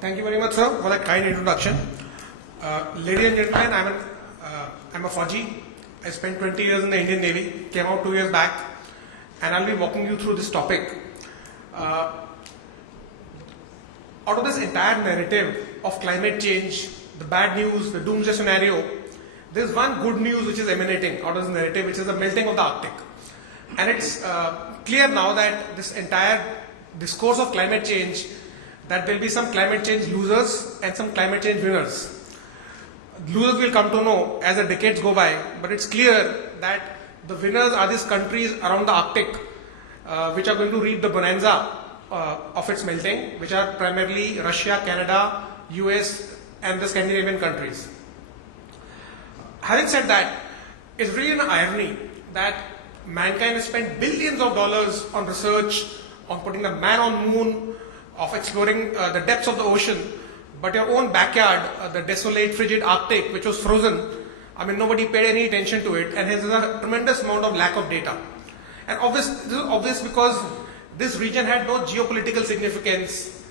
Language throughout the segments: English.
Thank you very much, sir, for that kind introduction. Ladies and gentlemen, I'm a Fauji. I spent 20 years in the Indian Navy, came out 2 years back, and I'll be walking you through this topic. Out of this entire narrative of climate change, the bad news, the doomsday scenario, there's one good news which is emanating out of this narrative, which is the melting of the Arctic. And it's clear now that this entire discourse of climate change, that there will be some climate change losers and some climate change winners. Losers will come to know as the decades go by, but it's clear that the winners are these countries around the Arctic, which are going to reap the bonanza of its melting, which are primarily Russia, Canada, US, and the Scandinavian countries. Having said that, it's really an irony that mankind has spent billions of dollars on research, on putting the man on moon, of exploring the depths of the ocean, but your own backyard, the desolate, frigid Arctic, which was frozen, I mean, nobody paid any attention to it, and hence there's a tremendous amount of lack of data. And this is obvious because this region had no geopolitical significance,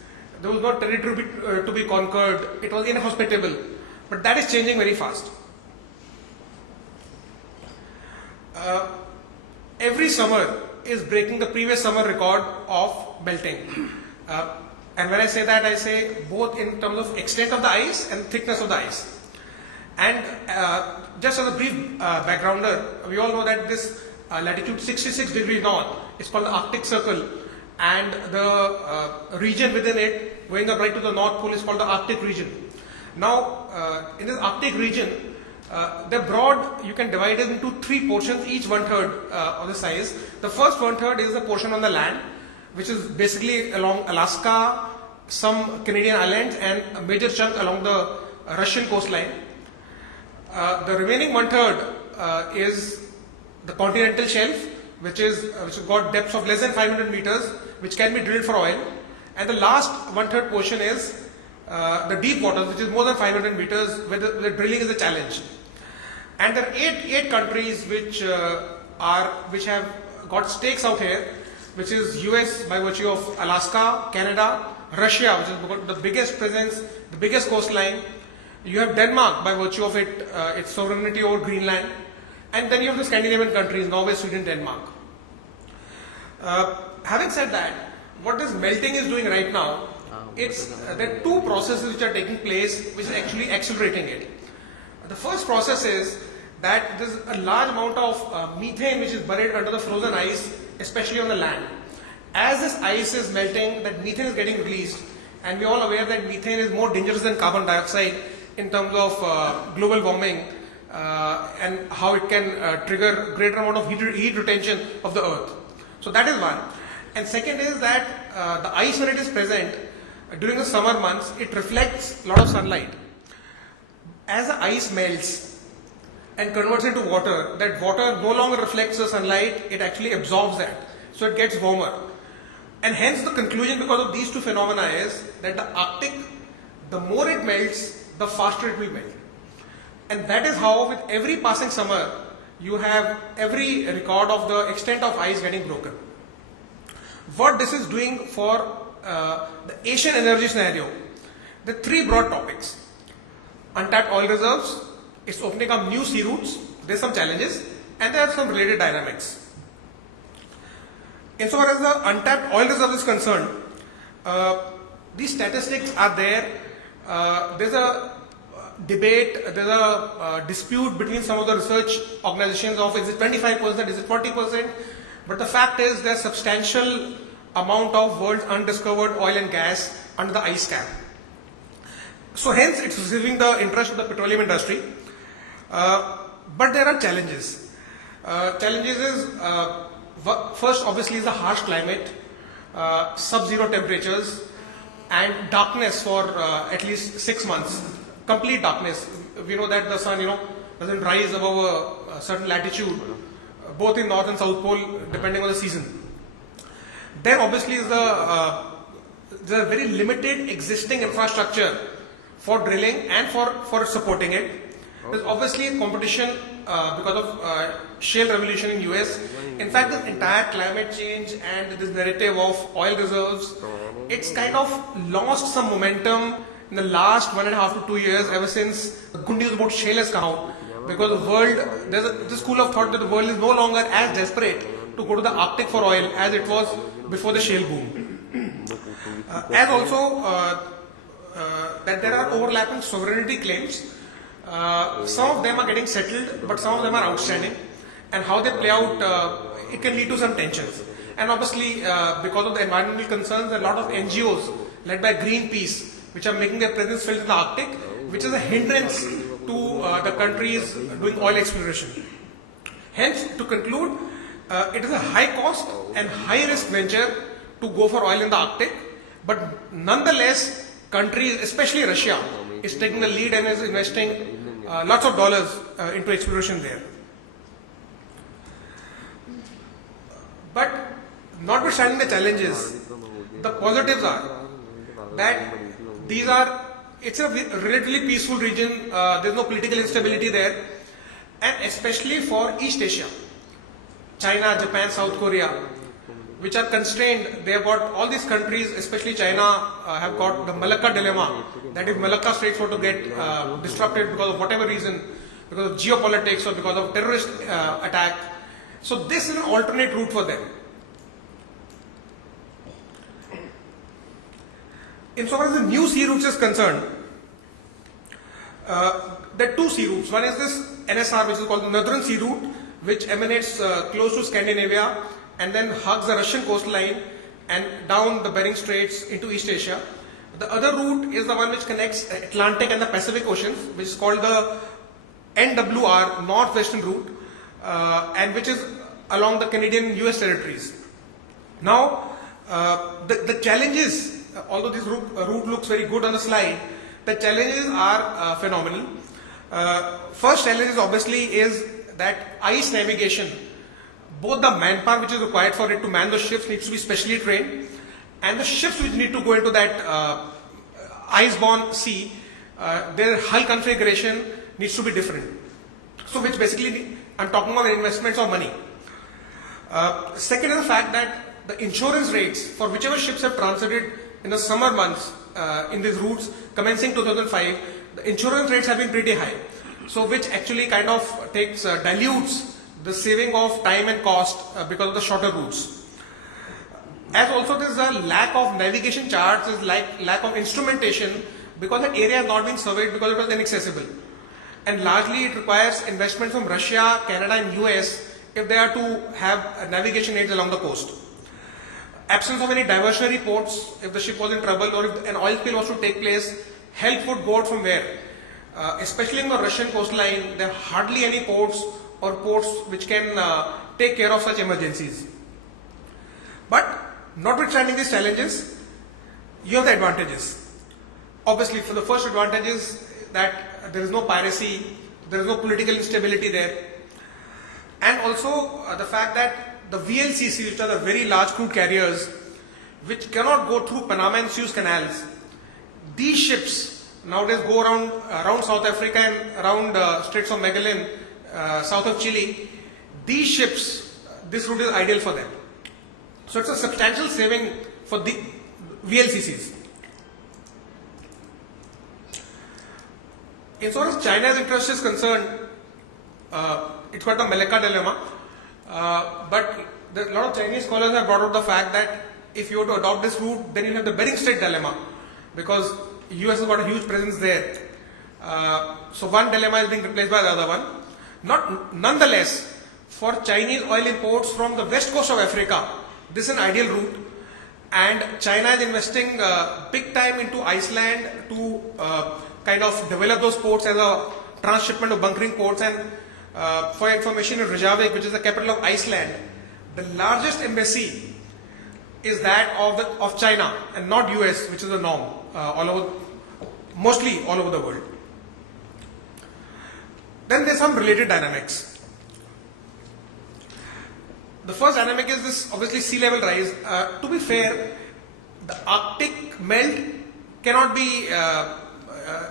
there was no territory to be conquered, it was inhospitable, but that is changing very fast. Every summer is breaking the previous summer record of melting. And when I say that, I say both in terms of extent of the ice and thickness of the ice. And just as a brief backgrounder, we all know that this latitude 66 degrees north is called the Arctic Circle, and the region within it, going up right to the North Pole, is called the Arctic region. Now, in this Arctic region, they're broad, you can divide it into three portions, each 1/3 of the size. The first 1/3 is the portion on the land, which is basically along Alaska, some Canadian islands, and a major chunk along the Russian coastline. The remaining 1/3 is the continental shelf, which has got depths of less than 500 meters, which can be drilled for oil. And the last 1/3 portion is the deep waters, which is more than 500 meters, where the drilling is a challenge. And there are eight countries which have got stakes out here, which is US by virtue of Alaska, Canada, Russia, which is the biggest presence, the biggest coastline. You have Denmark by virtue of its sovereignty over Greenland. And then you have the Scandinavian countries, Norway, Sweden, Denmark. Having said that, what this melting is doing right now, there are two processes which are taking place, which is actually accelerating it. The first process is that there's a large amount of methane which is buried under the frozen ice, especially on the land. As this ice is melting, that methane is getting released, and we're all aware that methane is more dangerous than carbon dioxide in terms of global warming and how it can trigger greater amount of heat retention of the earth. So that is one. And second is that the ice, when it is present during the summer months, it reflects a lot of sunlight. As the ice melts and converts into water, that water no longer reflects the sunlight, it actually absorbs that. So it gets warmer. And hence the conclusion because of these two phenomena is that the Arctic, the more it melts, the faster it will melt. And that is how with every passing summer, you have every record of the extent of ice getting broken. What this is doing for the Asian energy scenario, the three broad topics. Untapped oil reserves, it's opening up new sea routes, there's some challenges, and there are some related dynamics. Insofar as the untapped oil reserve is concerned, these statistics are there. There's a debate, there's a dispute between some of the research organizations of is it 25%, is it 40%, but the fact is there's substantial amount of world's undiscovered oil and gas under the ice cap. So hence it's receiving the interest of the petroleum industry. But there are challenges. Challenges is, first obviously is the harsh climate, sub-zero temperatures, and darkness for at least 6 months. Complete darkness. We know that the sun, doesn't rise above a certain latitude, both in North and South Pole, depending on the season. Then obviously is there's a very limited existing infrastructure for drilling and for supporting it. There's obviously a competition because of shale revolution in US. In fact, this entire climate change and this narrative of oil reserves, it's kind of lost some momentum in the last 1.5 to 2 years, ever since the good news about shale has come out. Because the world, there's a school of thought that the world is no longer as desperate to go to the Arctic for oil as it was before the shale boom. As also that there are overlapping sovereignty claims. Some of them are getting settled, but some of them are outstanding. And how they play out, it can lead to some tensions. And obviously, because of the environmental concerns, a lot of NGOs led by Greenpeace, which are making their presence felt in the Arctic, which is a hindrance to the countries doing oil exploration. Hence, to conclude, it is a high cost and high risk venture to go for oil in the Arctic, but nonetheless, countries, especially Russia, is taking the lead and is investing lots of dollars into exploration there. But notwithstanding the challenges, the positives are that it's a relatively peaceful region, there's no political instability there, and especially for East Asia, China, Japan, South Korea, which are constrained. They have got all these countries, especially China, have got the Malacca dilemma, that if Malacca Straits were to get disrupted because of whatever reason, because of geopolitics or because of terrorist attack, so this is an alternate route for them. Insofar as the new sea routes is concerned, there are two sea routes. One is this NSR, which is called the Northern Sea Route, which emanates close to Scandinavia and then hugs the Russian coastline and down the Bering Straits into East Asia. The other route is the one which connects Atlantic and the Pacific Oceans, which is called the NWR, Northwestern Route, and which is along the Canadian US territories. Now, the challenges, although this route looks very good on the slide, the challenges are phenomenal. First challenge obviously is that ice navigation. Both the manpower which is required for it to man the ships needs to be specially trained, and the ships which need to go into that ice-bound sea, their hull configuration needs to be different. So which basically, I'm talking about investments of money. Second is the fact that the insurance rates for whichever ships have transited in the summer months in these routes commencing 2005, the insurance rates have been pretty high. So which actually kind of dilutes the saving of time and cost because of the shorter routes. As also there is a lack of navigation charts, is lack of instrumentation, because the area has not been surveyed because it was inaccessible. And largely it requires investment from Russia, Canada and US if they are to have navigation aids along the coast. Absence of any diversionary ports, if the ship was in trouble or if an oil spill was to take place, help would go out from where? Especially in the Russian coastline, there are hardly any ports or ports which can take care of such emergencies. But notwithstanding these challenges, you have the advantages. Obviously, for the first advantage is that there is no piracy, there is no political instability there, and also the fact that the VLCC, which are the very large crude carriers, which cannot go through Panama and Suez canals, these ships nowadays go around South Africa and around Straits of Magellan, south of Chile. These ships, this route is ideal for them. So it's a substantial saving for the VLCCs. As far as China's interest is concerned, it's got the Malacca dilemma. But a lot of Chinese scholars have brought out the fact that if you were to adopt this route, then you have the Bering Strait dilemma, because US has got a huge presence there. So one dilemma is being replaced by the other one. Nonetheless, for Chinese oil imports from the west coast of Africa, this is an ideal route, and China is investing big time into Iceland to kind of develop those ports as a transshipment of bunkering ports. And for information, in Reykjavik, which is the capital of Iceland, the largest embassy is that of China and not US, which is the norm mostly all over the world. Then there's some related dynamics. The first dynamic is this, obviously, sea level rise. To be fair, the Arctic melt cannot be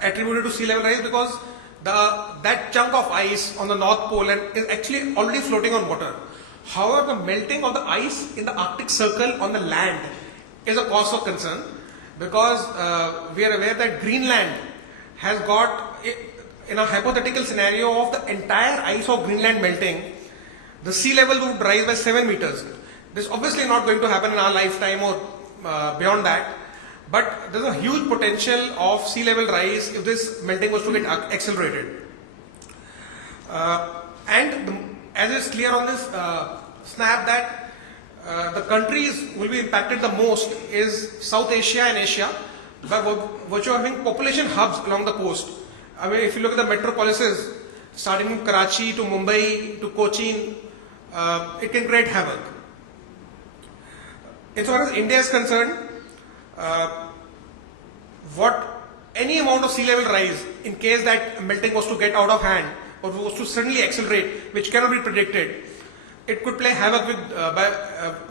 attributed to sea level rise, because that chunk of ice on the North Pole and is actually already floating on water. However, the melting of the ice in the Arctic Circle on the land is a cause for concern, because we are aware that Greenland has got, in a hypothetical scenario of the entire ice of Greenland melting, the sea level would rise by 7 meters. This is obviously not going to happen in our lifetime or beyond that, but there's a huge potential of sea level rise if this melting was to get accelerated. As is clear on this snap that the countries will be impacted the most is South Asia and Asia, by virtue of having population hubs along the coast. I mean, if you look at the metropolises, starting from Karachi to Mumbai to Cochin, it can create havoc. As far as India is concerned, any amount of sea level rise, in case that melting was to get out of hand or was to suddenly accelerate, which cannot be predicted, it could play havoc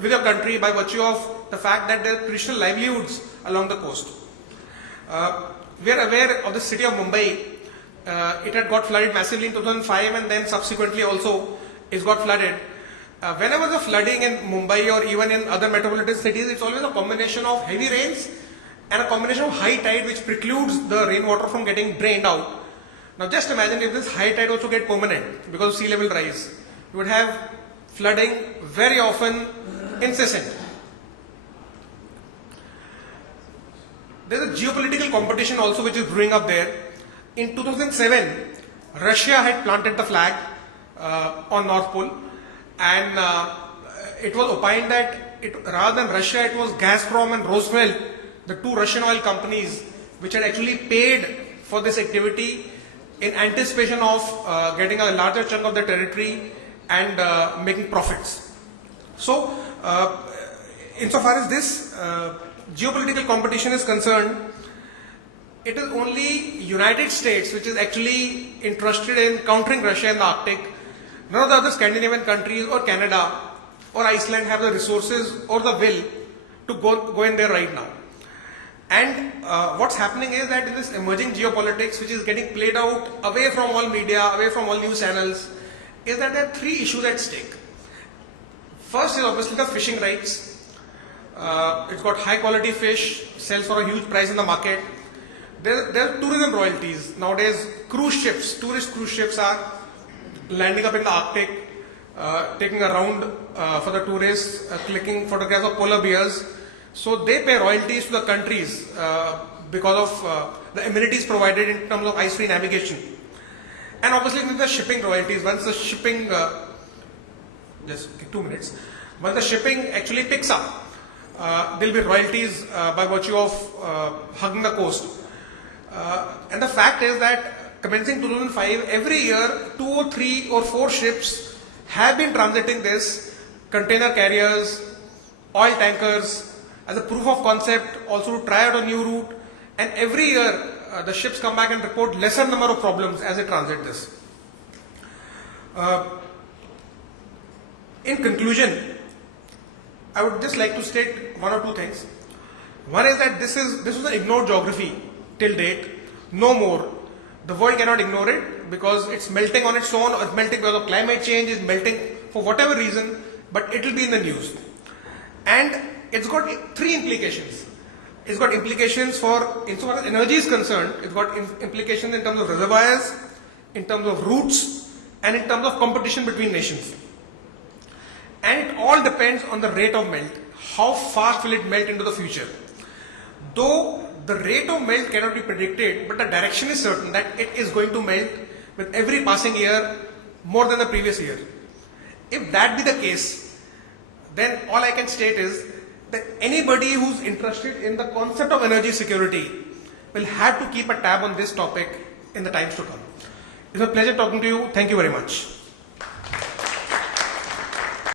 with your country by virtue of the fact that there are traditional livelihoods along the coast. We are aware of the city of Mumbai. It had got flooded massively in 2005 and then subsequently also it got flooded. Whenever the flooding in Mumbai or even in other metropolitan cities, it's always a combination of heavy rains and a combination of high tide which precludes the rainwater from getting drained out. Now just imagine if this high tide also get permanent because of sea level rise. You would have flooding very often, incessant. There's a geopolitical competition also which is brewing up there. In 2007, Russia had planted the flag on North Pole, and it was opined that rather than Russia, it was Gazprom and Rosneft, the two Russian oil companies, which had actually paid for this activity in anticipation of getting a larger chunk of the territory and making profits. So, insofar as this geopolitical competition is concerned, it is only United States which is actually interested in countering Russia in the Arctic. None of the other Scandinavian countries or Canada or Iceland have the resources or the will to go in there right now. And what's happening is that in this emerging geopolitics, which is getting played out away from all media, away from all news channels, is that there are three issues at stake. First is obviously the fishing rights. It's got high quality fish, sells for a huge price in the market. There are tourism royalties. Nowadays, tourist cruise ships are landing up in the Arctic, taking a round for the tourists, clicking photographs of polar bears. So they pay royalties to the countries because of the amenities provided in terms of ice-free navigation. And obviously with the shipping royalties, once the shipping, just 2 minutes, once the shipping actually picks up, there will be royalties by virtue of hugging the coast. And the fact is that commencing 2005, every year 2 or 3 or 4 ships have been transiting this, container carriers, oil tankers, as a proof of concept, also to try out a new route. And every year the ships come back and report lesser number of problems as they transit this. In conclusion, I would just like to state 1 or 2 things. One is that this was an ignored geography till date. No more. The world cannot ignore it because it's melting on its own, or it's melting because of climate change, it's melting for whatever reason, but it will be in the news. And it's got 3 implications. It's got implications for, insofar as energy is concerned, it's got implications in terms of reservoirs, in terms of routes, and in terms of competition between nations. And it all depends on the rate of melt. How fast will it melt into the future? Though the rate of melt cannot be predicted, but the direction is certain that it is going to melt with every passing year more than the previous year. If that be the case, then all I can state is that anybody who's interested in the concept of energy security will have to keep a tab on this topic in the times to come. It's a pleasure talking to you. Thank you very much.